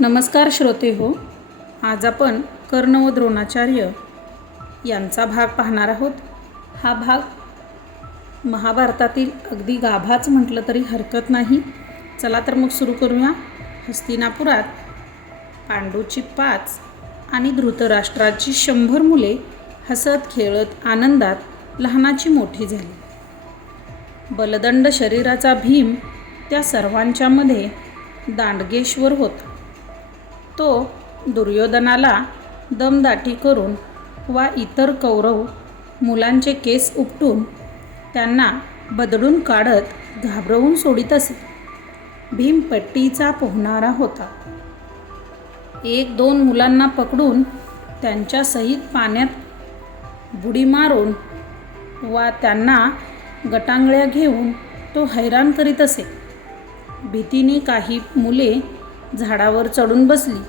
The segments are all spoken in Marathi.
नमस्कार श्रोते हो. आज आपण कर्ण व द्रोणाचार्य यांचा भाग पाहणार आहोत. हा भाग महाभारतातील अगदी गाभाच म्हटलं तरी हरकत नाही. चला तर मग सुरू करूया. हस्तिनापुरात पांडूची 5 आणि धृतराष्ट्राची 100 मुले हसत खेळत आनंदात लहानाची मोठी झाली. बलदंड शरीराचा भीम त्या सर्वांच्या मध्ये दांडगेश्वर होता. तो दुर्योधनाला दमदाटी करून वा इतर कौरव मुलांचे केस उपटून त्यांना बदडून काढत घाबरवून सोडित असे. भीम पट्टीचा पोहणारा होता. 1-2 मुलांना पकडून त्यांच्या सहित पाण्यात बुडी मारून वा त्यांना गटांगळ्या घेऊन तो हैराण करीत असे. भीतीने काही मुले झाडावर चढून बसली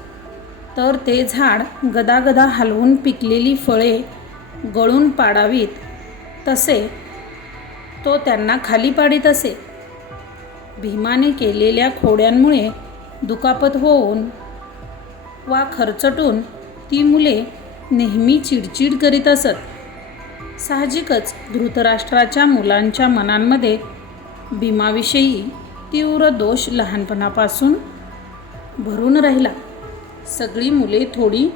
तर ते झाड गदागदा हलवून पिकलेली फळे गळून पाडावीत तसे तो त्यांना खाली पाडीत असे. भीमाने केलेल्या खोड्यांमुळे दुखापत होऊन वा खरचटून ती मुले नेहमी चिडचिड करीत असत. साहजिकच धृतराष्ट्राच्या मुलांच्या मनांमध्ये भीमाविषयी तीव्र दोष लहानपणापासून भरून राहिला. सगळी मुले थोडी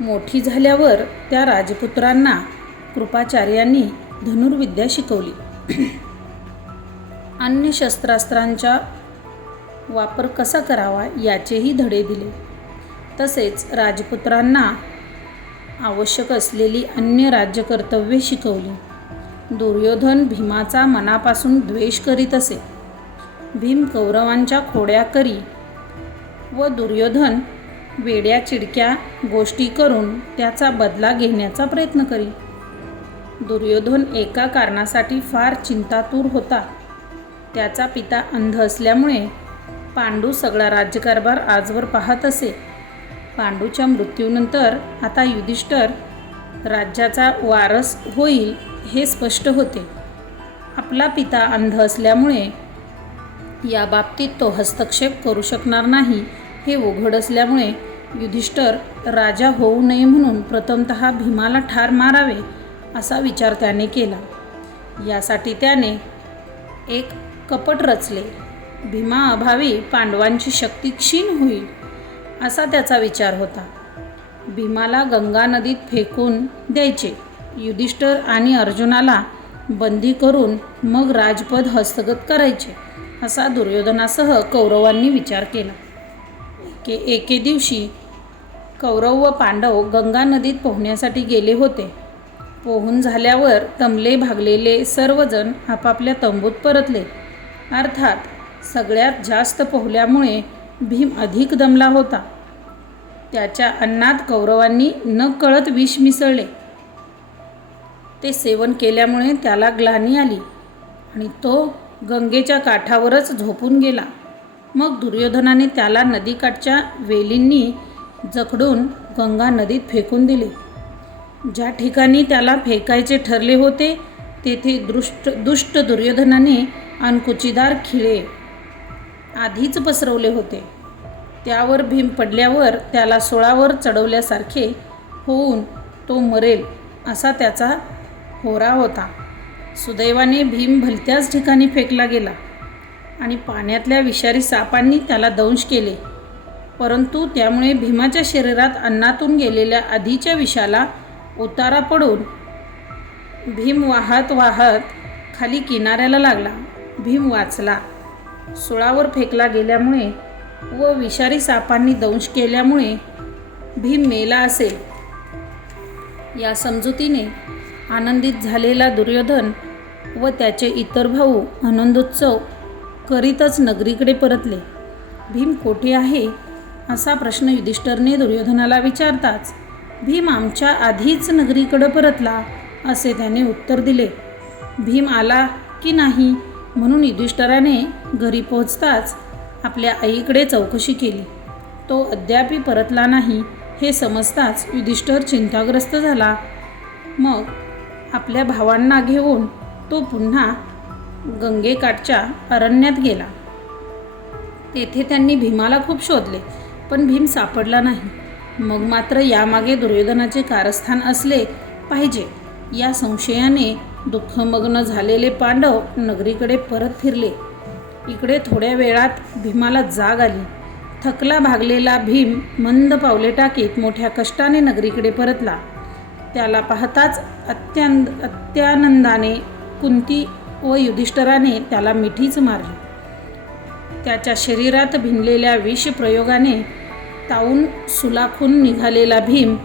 मोठी झाल्यावर त्या राजपुत्रांना कृपाचार्यांनी धनुर्विद्या शिकवली. अन्य शस्त्रास्त्रांचा वापर कसा करावा याचेही धडे दिले. तसेच राजपुत्रांना आवश्यक असलेली अन्य राज्यकर्तव्ये शिकवली. दुर्योधन भीमाचा मनापासून द्वेष करीत असे. भीम कौरवांच्या खोड्या करी व दुर्योधन वेड्या चिडक्या गोष्टी करून त्याचा बदला घेण्याचा प्रयत्न करी. दुर्योधन एका कारणासाठी फार चिंतातूर होता. त्याचा पिता अंध असल्यामुळे पांडू सगळा राज्यकारभार आजवर पाहत असे. पांडूच्या मृत्यूनंतर आता युधिष्ठिर राज्याचा वारस होईल हे स्पष्ट होते. आपला पिता अंध असल्यामुळे या बाबतीत तो हस्तक्षेप करू शकणार नाही हे उघड असल्यामुळे युधिष्ठिर राजा होऊ नये म्हणून प्रथमतः भीमाला ठार मारावे असा विचार त्याने केला. यासाठी त्याने एक कपट रचले. भीमाअभावी पांडवांची शक्ती क्षीण होईल असा त्याचा विचार होता. भीमाला गंगा नदीत फेकून द्यायचे. युधिष्ठिर आणि अर्जुनाला बंदी करून मग राजपद हस्तगत करायचे असा दुर्योधनासह कौरवांनी विचार केला. एके दिवशी कौरव व पांडव गंगा नदीत पोहण्यासाठी गेले होते. पोहून झाल्यावर दमले भागलेले सर्वजण आपापल्या तंबूत परतले. अर्थात सगळ्यात जास्त पोहल्यामुळे भीम अधिक दमला होता. त्याच्या अन्नात कौरवांनी नकळत विष मिसळले. ते सेवन केल्यामुळे त्याला ग्लानी आली आणि तो गंगेच्या काठावरच झोपून गेला. मग दुर्योधनाने त्याला नदीकाठच्या वेलींनी जखडून गंगा नदीत फेकून दिले. ज्या ठिकाणी त्याला फेकायचे ठरले होते तेथे दुष्ट दुर्योधनाने अनकुचीदार खिळे आधीच पसरवले होते. त्यावर भीम पडल्यावर त्याला सुळावर चढवल्यासारखे होऊन तो मरेल असा त्याचा होरा होता. सुदैवाने भीम भलत्याच ठिकाणी फेकला गेला आणि पाण्यातल्या विषारी सापांनी त्याला दंश केले. परंतु त्यामुळे भीमाच्या शरीरात अन्नातून गेलेल्या आधीच्या विषाला उतारा पडून भीम वाहत वाहत खाली किनाऱ्याला लागला. भीम वाचला. सुळावर फेकला गेल्यामुळे व विषारी सापांनी दंश केल्यामुळे भीम मेला असेल या समजुतीने आनंदित झालेला दुर्योधन व त्याचे इतर भाऊ आनंदोत्सव करीतच नगरीकडे परतले. भीम कोठे आहे असा प्रश्न युधिष्ठिरने दुर्योधनाला विचारताच भीम आमच्या आधीच नगरीकडे परतला असे त्याने उत्तर दिले. भीम आला की नाही म्हणून युधिष्ठिराने घरी पोहोचताच आपल्या आईकडे चौकशी केली. तो अद्यापि परतला नाही हे समजताच युधिष्ठिर चिंताग्रस्त झाला. मग आपल्या भावांना घेऊन तो पुन्हा गंगेकाठच्या अरण्यात गेला. येथे त्यांनी भीमाला खूप शोधले, पण भीम सापडला नाही. मग मात्र यामागे दुर्योधनाचे कारस्थान असले पाहिजे या संशयाने दुःखमग्न झालेले पांडव नगरीकडे परत फिरले. इकडे थोड्या वेळात भीमाला जाग आली. थकला भागलेला भीम मंद पावले टाकीत मोठ्या कष्टाने नगरीकडे परतला. त्याला पाहताच अत्यानंदाने कुंती व युधिष्ठिराने त्याला मिठीच मारली. त्याच्या शरीरात भिनलेल्या विषप्रयोगाने तावून सुलाखून निघालेला भीम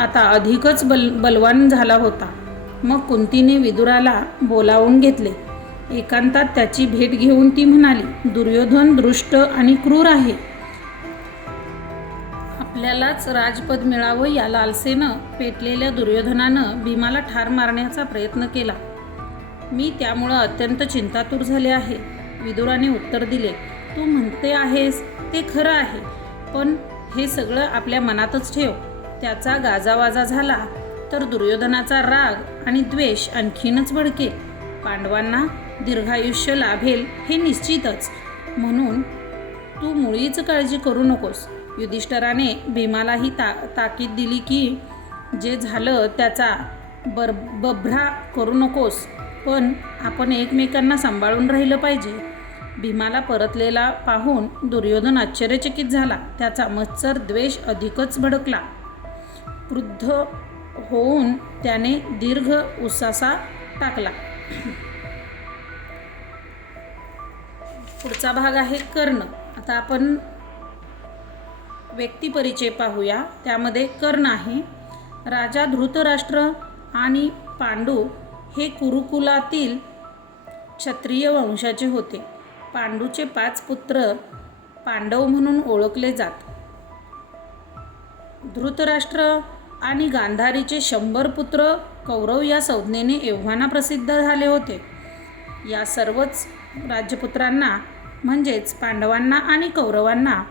आता अधिकच बलवान झाला होता. मग कुंतीने विदुराला बोलावून घेतले. एकांतात त्याची भेट घेऊन ती म्हणाली, दुर्योधन दृष्ट आणि क्रूर आहे. आपल्यालाच राजपद मिळावं या लालसेनं पेटलेल्या दुर्योधनानं भीमाला ठार मारण्याचा प्रयत्न केला. मी त्यामुळं अत्यंत चिंतातूर झाले आहे. विदुराने उत्तर दिले, तू म्हणते आहेस ते खरं आहे, पण हे सगळं आपल्या मनातच ठेव. त्याचा गाजावाजा झाला तर दुर्योधनाचा राग आणि द्वेष आणखीनच भडकेल. पांडवांना दीर्घायुष्य लाभेल हे निश्चितच, म्हणून तू मुळीच काळजी करू नकोस. युधिष्ठिराने भीमालाही ताकीद दिली की जे झालं त्याचा बभ्रा करू नकोस, पण आपण एकमेकांना सांभाळून राहिलं पाहिजे. भीमाला परतलेला पाहून दुर्योधन आश्चर्यचकित झाला. त्याचा मत्सर द्वेष अधिकच भडकला. क्रुद्ध होऊन त्याने दीर्घ उसासा टाकला. पुढचा भाग आहे कर्ण. आता आपण व्यक्तिपरिचय पाहूया. त्यामध्ये कर्ण आहे. राजा धृतराष्ट्र आणि पांडू हे कुरुकुलातील क्षत्रिय वंशाचे होते. पांडूचे 5 पुत्र पांडव म्हणून ओळखले जात. धृतराष्ट्र आणि गांधारीचे 100 पुत्र कौरव या संज्ञेने एव्हाना प्रसिद्ध झाले होते. या सर्वच राजपुत्रांना म्हणजेच पांडवांना आणि कौरवांना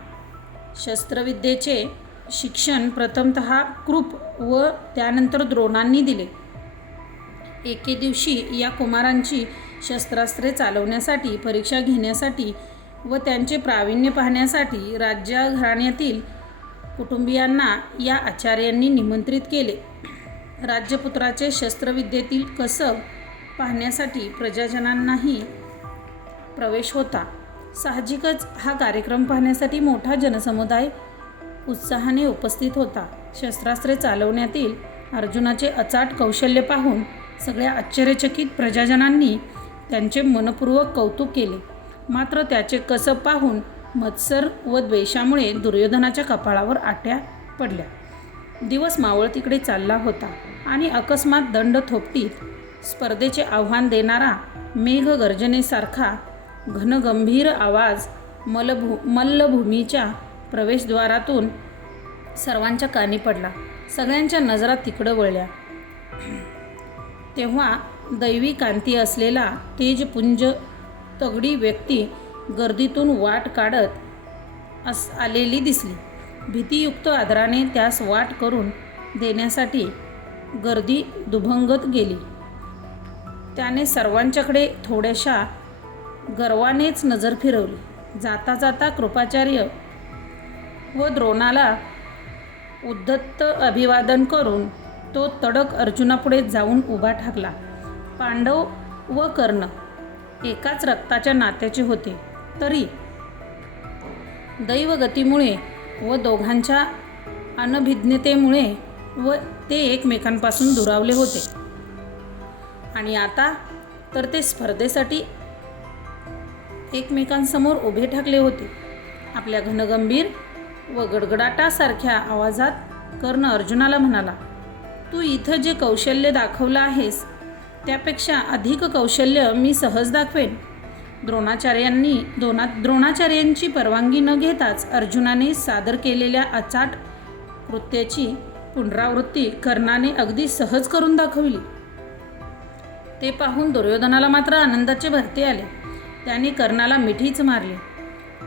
शस्त्रविद्येचे शिक्षण प्रथमतः कृप व त्यानंतर द्रोणांनी दिले. एके दिवशी या कुमारांची शस्त्रास्त्रे चालवण्यासाठी परीक्षा घेण्यासाठी व त्यांचे प्रावीण्य पाहण्यासाठी राज्यघराण्यातील कुटुंबियांना या आचार्यांनी निमंत्रित केले. राजपुत्राचे शस्त्रविद्येतील कसब पाहण्यासाठी प्रजाजनांनाही प्रवेश होता. साहजिकच हा कार्यक्रम पाहण्यासाठी मोठा जनसमुदाय उत्साहाने उपस्थित होता. शस्त्रास्त्रे चालवण्यातील अर्जुनाचे अचाट कौशल्य पाहून सगळ्या आश्चर्यचकित प्रजाजनांनी त्यांचे मनपूर्वक कौतुक केले. मात्र त्याचे कसब पाहून मत्सर व द्वेषामुळे दुर्योधनाच्या कपाळावर आट्या पडल्या. दिवस मावळतीकडे चालला होता आणि अकस्मात दंड थोपटीत स्पर्धेचे आव्हान देणारा मेघगर्जनेसारखा घनगंभीर आवाज मल्लभूमीच्या प्रवेशद्वारातून सर्वांच्या कानी पडला. सगळ्यांच्या नजरा तिकडं वळल्या. तेव्हा दैवी कांती असलेला तेजपुंज तगडी व्यक्ती गर्दीतून वाट काढत आलेली दिसली. भीतियुक्त आदराने त्यास वाट करून देण्यासाठी गर्दी दुभंगत गेली. त्याने सर्वांच्याकडे थोड्याशा गर्वानेच नजर फिरवली. जाता जाता कृपाचार्य व द्रोणाला उद्धत अभिवादन करून तो तडक अर्जुनापुढे जाऊन उभा ठाकला. पांडव व कर्ण एकाच रक्ताच्या नात्याचे होते, तरी दैवगतीमुळे व दोघांच्या अनभिज्ञतेमुळे व ते एकमेकांपासून दुरावले होते. आणि आता तर ते स्पर्धेसाठी एकमेकांसमोर उभे ठाकले होते. आपल्या घनगंभीर व गडगडाटासारख्या आवाजात कर्ण अर्जुनाला म्हणाला, तू इथं जे कौशल्य दाखवलं आहेस त्यापेक्षा अधिक कौशल्य मी सहज दाखवेन. द्रोणाचार्यांची परवानगी न घेताच अर्जुनाने सादर केलेल्या अचाट कृत्याची पुनरावृत्ती कर्णाने अगदी सहज करून दाखवली. ते पाहून दुर्योधनाला मात्र आनंदाचे भरते आले. त्याने कर्णाला मिठीच मारली.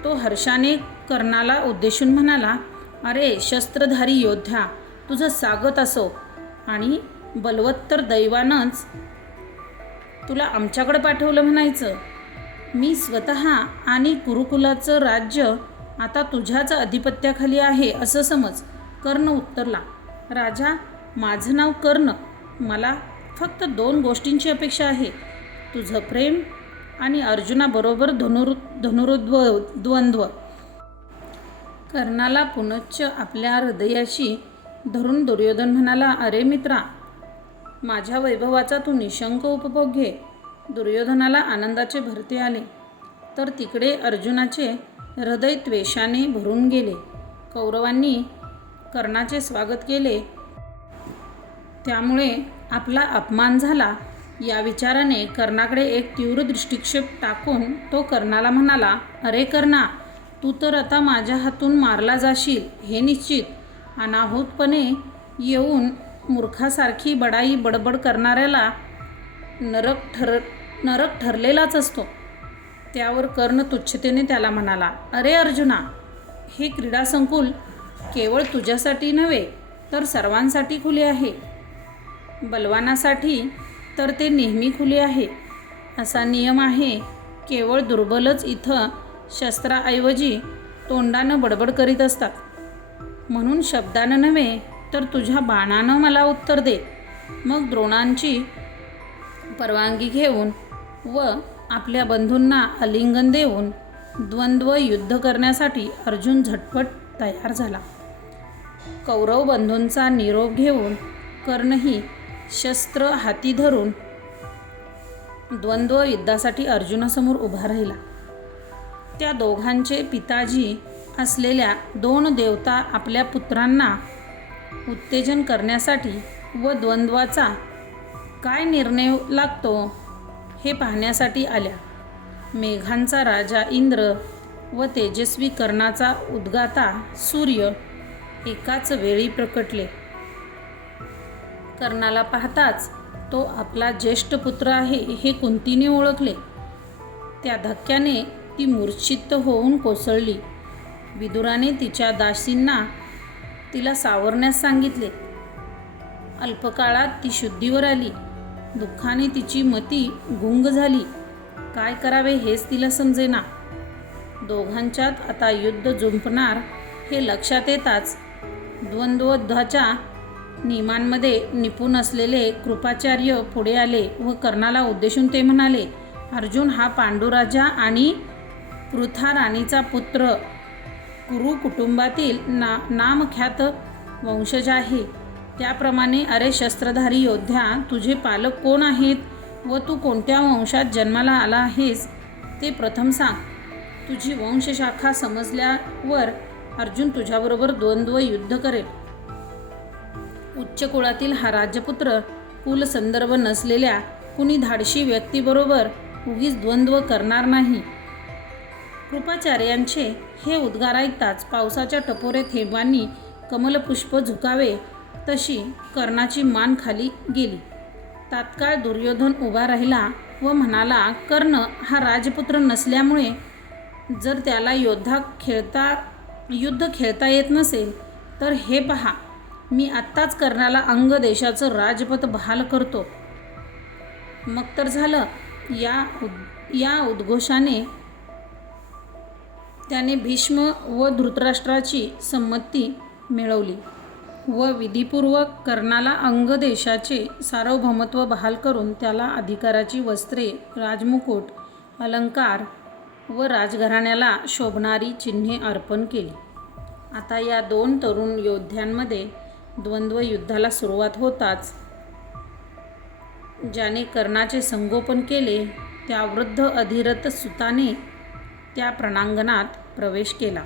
तो हर्षाने कर्णाला उद्देशून म्हणाला, अरे शस्त्रधारी योद्धा, तुझं स्वागत असो आणि बलवत्तर दैवानंच तुला आमच्याकडे पाठवलं म्हणायचं. मी स्वतः आणि कुरुकुलाचं राज्य आता तुझ्याच अधिपत्याखाली आहे असं समज. कर्ण उत्तरला, राजा, माझं नाव कर्ण. मला फक्त 2 गोष्टींची अपेक्षा आहे, तुझं प्रेम आणि अर्जुनाबरोबर धनुर्द्वंद्व. कर्णाला पुनश्च आपल्या हृदयाशी धरून दुर्योधन म्हणाला, अरे मित्रा, माझ्या वैभवाचा तू निशंक उपभोग घे. दुर्योधनाला आनंदाचे भरते आले, तर तिकडे अर्जुनाचे हृदय त्वेषाने भरून गेले. कौरवांनी कर्णाचे स्वागत केले, त्यामुळे आपला अपमान झाला या विचाराने कर्णाकडे एक तीव्र दृष्टिक्षेप टाकून तो कर्णाला म्हणाला, अरे कर्णा, तू तर आता माझ्या हातून मारला जाशील हे निश्चित. अनाहूतपणे येऊन मूर्खासारखी बडाई बडबड करणाऱ्याला नरक ठरलेलाच असतो. त्यावर कर्ण तुच्छतेने त्याला म्हणाला, अरे अर्जुना, हे क्रीडा संकुल केवळ तुझ्यासाठी नव्हे तर सर्वांसाठी खुले आहे. बलवानासाठी तर ते नेहमी खुले आहे. असा नियम आहे, केवळ दुर्बलच इथं शस्त्राऐवजी तोंडानं बडबड करीत असतात. म्हणून शब्दानं नव्हे तर तुझ्या बाणानं मला उत्तर दे. मग द्रोणांची परवानगी घेऊन व आपल्या बंधूंना आलिंगन देऊन द्वंद्व युद्ध करण्यासाठी अर्जुन झटपट तयार झाला. कौरव बंधूंचा निरोप घेऊन कर्णही शस्त्र हाती धरून द्वंद्व युद्धासाठी अर्जुनासमोर उभा राहिला. त्या दोघांचे पिताजी असलेल्या 2 देवता आपल्या पुत्रांना उत्तेजन करण्यासाठी व द्वंद्वाचा काय निर्णय लागतो हे पाहण्यासाठी आल्या. मेघांचा राजा इंद्र व तेजस्वी कर्णाचा उद्गाता सूर्य एकाच वेळी प्रकटले. कर्णाला पाहताच तो आपला ज्येष्ठ पुत्र आहे हे कुंतीने ओळखले. त्या धक्क्याने ती मूर्छित होऊन कोसळली. विदुराने तिच्या दासींना तिला सावरण्यास सांगितले. अल्पकाळात ती शुद्धीवर आली. दुःखाने तिची मती गुंग झाली. काय करावे हेच तिला समजेना. दोघांच्यात आता युद्ध जुंपणार हे लक्षात येताच द्वंद्वयुद्धाच्या नियमांमध्ये निपुण असलेले कृपाचार्य पुढे आले व कर्णाला उद्देशून ते म्हणाले, अर्जुन हा पांडुराजा आणि पृथा राणीचा पुत्र, कुरु कुटुंबातील नामख्यात वंशज आहे. त्याप्रमाणे अरे शस्त्रधारी योद्ध्या, तुझे पालक कोण आहेत व तू कोणत्या वंशात जन्माला आला आहेस ते प्रथम सांग. तुझी वंशशाखा समजल्यावर अर्जुन तुझ्याबरोबर द्वंद्व युद्ध करेल. उच्च कुळातील हा राजपुत्र कुलसंदर्भ नसलेल्या कुणी धाडशी व्यक्तीबरोबर उगीच द्वंद्व करणार नाही. कृपाचार्यांचे हे उद्गार ऐकताच पावसाच्या टपोरे थेंबांनी कमलपुष्प झुकावे तशी कर्णाची मान खाली गेली. तात्काळ दुर्योधन उभा राहिला व म्हणाला, कर्ण हा राजपुत्र नसल्यामुळे जर त्याला युद्ध खेळता येत नसेल तर हे पहा, मी आत्ताच कर्णाला अंग देशाचं राजपद बहाल करतो. मग तर झालं. या उद्घोषाने त्याने भीष्म व धृतराष्ट्राची संमती मिळवली व विधिपूर्वक कर्णाला अंग देशाचे सार्वभौमत्व बहाल करून त्याला अधिकाराची वस्त्रे, राजमुकुट, अलंकार व राजघराण्याला शोभणारी चिन्हे अर्पण केली. आता या 2 तरुण योद्ध्यांमध्ये द्वंद्व युद्धाला सुरुवात होताच ज्याने कर्णाचे संगोपन केले त्या वृद्ध अधिरथ सुताने त्या प्रणांगणात प्रवेश केला.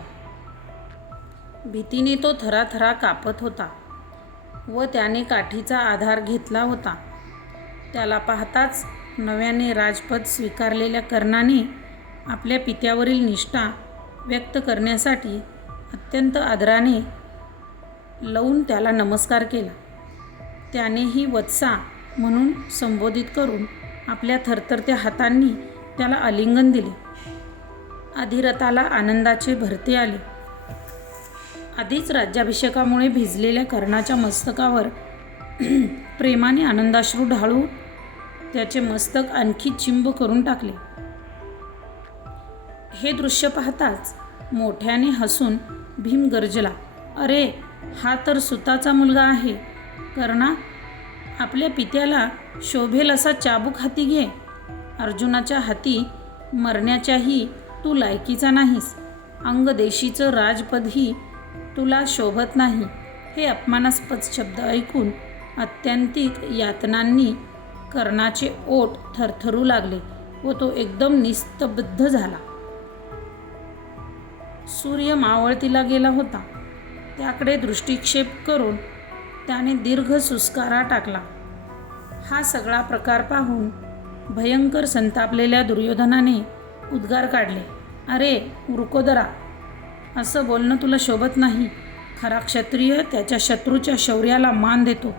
भीतीने तो थराथरा कापत होता व त्याने काठीचा आधार घेतला होता. त्याला पाहताच नव्याने राजपद स्वीकारलेल्या कर्णाने आपल्या पित्यावरील निष्ठा व्यक्त करण्यासाठी अत्यंत आदराने लावून त्याला नमस्कार केला. त्यानेही वत्सा म्हणून संबोधित करून आपल्या थरथरत्या हातांनी त्याला आलिंगन दिले. अधिरथाला आनंदाचे भरते आले. आधीच राज्याभिषेकामुळे भिजलेल्या कर्णाच्या मस्तकावर प्रेमाने आनंदाश्रू ढाळून त्याचे मस्तक आणखी चिंब करून टाकले. हे दृश्य पाहताच मोठ्याने हसून भीम गर्जला, अरे हा तर सुताचा मुलगा आहे. कर्णा, आपल्या पित्याला शोभेल असा चाबूक हाती घे. अर्जुनाच्या हाती मरण्याच्याही तू लायकीचा नाहीस. अंगदेशीचं राजपदही तुला शोभत नाही. हे अपमानास्पद शब्द ऐकून आत्यंतिक यातनांनी कर्णाचे ओठ थरथरू लागले व तो एकदम निस्तब्ध झाला. सूर्य मावळतीला गेला होता. त्याकडे दृष्टिक्षेप करून त्याने दीर्घ सुस्कारा टाकला. हा सगळा प्रकार पाहून भयंकर संतापलेल्या दुर्योधनाने उद्गार काढले, अरे वृकोदरा, असं बोलणं तुला शोभत नाही. खरा क्षत्रिय त्याच्या शत्रूच्या शौर्याला मान देतो.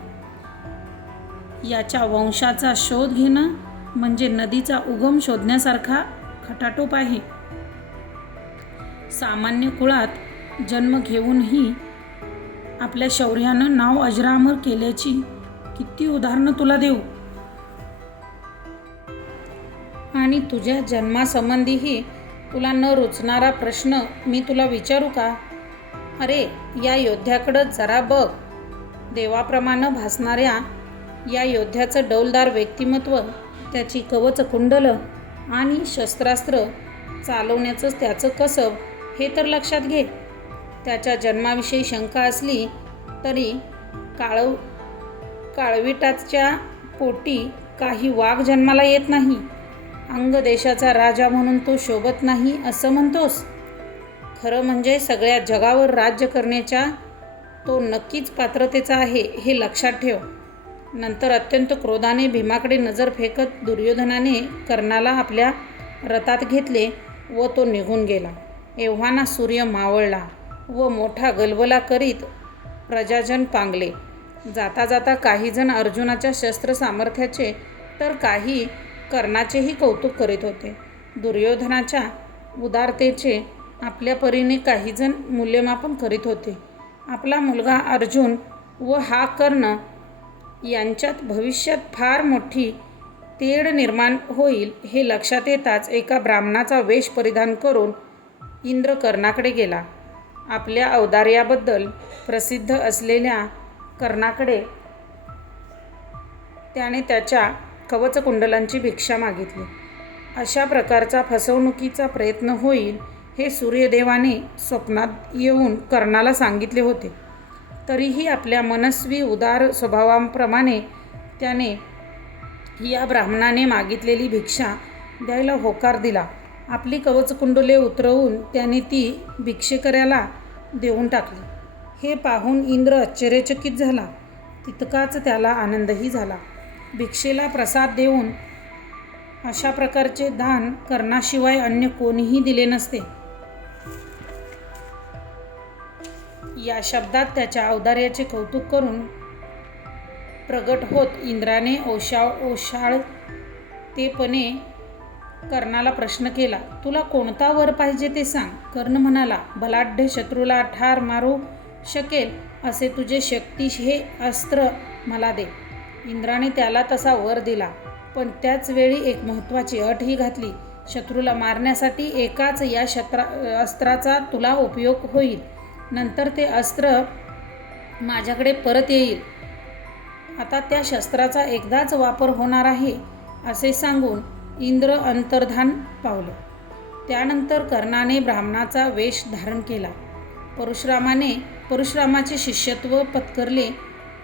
याच्या वंशाचा शोध घेणं म्हणजे नदीचा उगम शोधण्यासारखा खटाटोप आहे. सामान्य कुळात जन्म घेऊनही आपल्या शौर्यानं नाव अजरामर केल्याची किती उदाहरणं तुला देऊ. आणि तुझ्या जन्मासंबंधीही तुला न रुचणारा प्रश्न मी तुला विचारू का? अरे या योद्ध्याकडं जरा बघ. देवाप्रमाणे भासणाऱ्या या योद्ध्याचं डौलदार व्यक्तिमत्व, त्याची कवच कुंडलं आणि शस्त्रास्त्र चालवण्याचं त्याचं कसब हे तर लक्षात घे. त्याच्या जन्माविषयी शंका असली तरी काळविटाच्या पोटी काही वाघ जन्माला येत नाही. अंगदेशाचा राजा म्हणून तो शोभत नाही असं म्हणतोस. खरं म्हणजे सगळ्या जगावर राज्य करण्याच्या तो नक्कीच पात्रतेचा आहे, हे लक्षात ठेव. नंतर अत्यंत क्रोधाने भीमाकडे नजर फेकत दुर्योधनाने कर्णाला आपल्या रथात घेतले व तो निघून गेला. एव्हाना सूर्य मावळला व मोठा गलबला करीत प्रजाजन पांगले. जाता जाता काहीजण अर्जुनाच्या शस्त्र सामर्थ्याचे तर काही कर्णाचेही कौतुक करीत होते. दुर्योधनाच्या उदारतेचे आपल्या परीने काहीजण मूल्यमापन करीत होते. आपला मुलगा अर्जुन व हा कर्ण यांच्यात भविष्यात फार मोठी तेढ निर्माण होईल हे लक्षात येताच एका ब्राह्मणाचा वेश परिधान करून इंद्र कर्णाकडे गेला. आपल्या औदार्याबद्दल प्रसिद्ध असलेल्या कर्णाकडे त्याने त्याच्या कवचकुंडलांची भिक्षा मागितली. अशा प्रकारचा फसवणुकीचा प्रयत्न होईल हे सूर्यदेवाने स्वप्नात येऊन कर्णाला सांगितले होते. तरीही आपल्या मनस्वी उदार स्वभावाप्रमाणे त्याने या ब्राह्मणाने मागितलेली भिक्षा द्यायला होकार दिला. आपली कवचकुंडले उतरवून त्याने ती भिक्षेकऱ्याला देऊन टाकली. हे पाहून इंद्र आश्चर्यचकित झाला. तितकाच त्याला आनंदही झाला. भिक्षेला प्रसाद देऊन अशा प्रकारचे दान कर्णाशिवाय अन्य कोणीही दिले नसते. या शब्दात त्याच्या औदार्याचे कौतुक करून प्रगट होत इंद्राने ओशाळतेपणे कर्णाला प्रश्न केला, तुला कोणता वर पाहिजे ते सांग. कर्ण म्हणाला, बलाढ्य शत्रूला ठार मारू शकेल असे तुझे शक्ती हे अस्त्र मला दे. इंद्राने त्याला तसा वर दिला, पण त्याच वेळी एक महत्त्वाची अटही घातली. शत्रूला मारण्यासाठी एकाच या अस्त्राचा तुला उपयोग होईल. नंतर ते अस्त्र माझ्याकडे परत येईल. आता त्या शस्त्राचा एकदाच वापर होणार आहे असे सांगून इंद्र अंतर्धान पावले. त्यानंतर कर्णाने ब्राह्मणाचा वेश धारण केला. परशुरामाचे शिष्यत्व पत्करले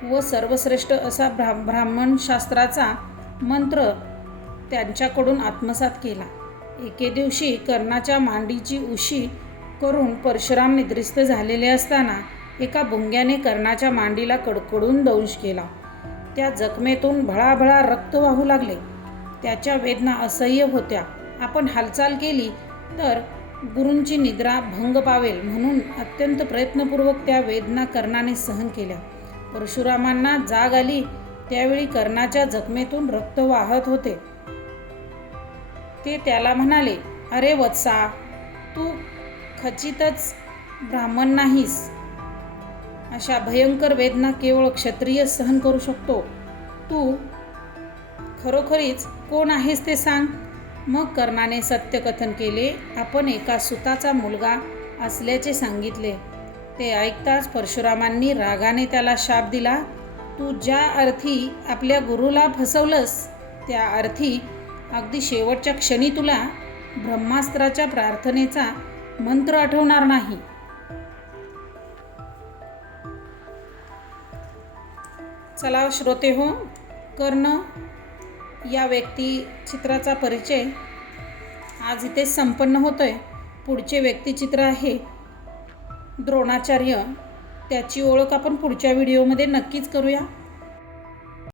व सर्वश्रेष्ठ असा ब्राह्मणशास्त्राचा मंत्र त्यांच्याकडून आत्मसात केला. एके दिवशी कर्णाच्या मांडीची उशी करून परशुराम निद्रिस्त झालेले असताना एका भुंग्याने कर्णाच्या मांडीला कडकडून दंश केला. त्या जखमेतून भळाभळा रक्त वाहू लागले. त्याच्या वेदना असह्य होत्या. आपण हालचाल केली तर गुरूंची निद्रा भंग पावेल म्हणून अत्यंत प्रयत्नपूर्वक त्या वेदना कर्णाने सहन केल्या. परशुरामांना जाग आली त्यावेळी कर्णाच्या जखमेतून रक्त वाहत होते. ते त्याला म्हणाले, अरे वत्सा, तू खचितच ब्राह्मण नाहीस. अशा भयंकर वेदना केवळ क्षत्रिय सहन करू शकतो. तू खरोखरीच कोण आहेस ते सांग. मग कर्णाने सत्यकथन केले. आपण एका सुताचा मुलगा असल्याचे सांगितले. ते ऐकताच परशुरामांनी रागाने त्याला शाप दिला. तू ज्या अर्थी आपल्या गुरुला फसवलंस त्या अर्थी अगदी शेवटच्या क्षणी तुला ब्रह्मास्त्राच्या प्रार्थनेचा मंत्र आठवणार नाही. चला श्रोतेहो, कर्ण या व्यक्तिचित्राचा परिचय आज इथे संपन्न होतोय. पुढचे व्यक्तिचित्र आहे द्रोणाचार्य. त्याची ओळख आपण पुढच्या व्हिडिओमध्ये नक्कीच करूया.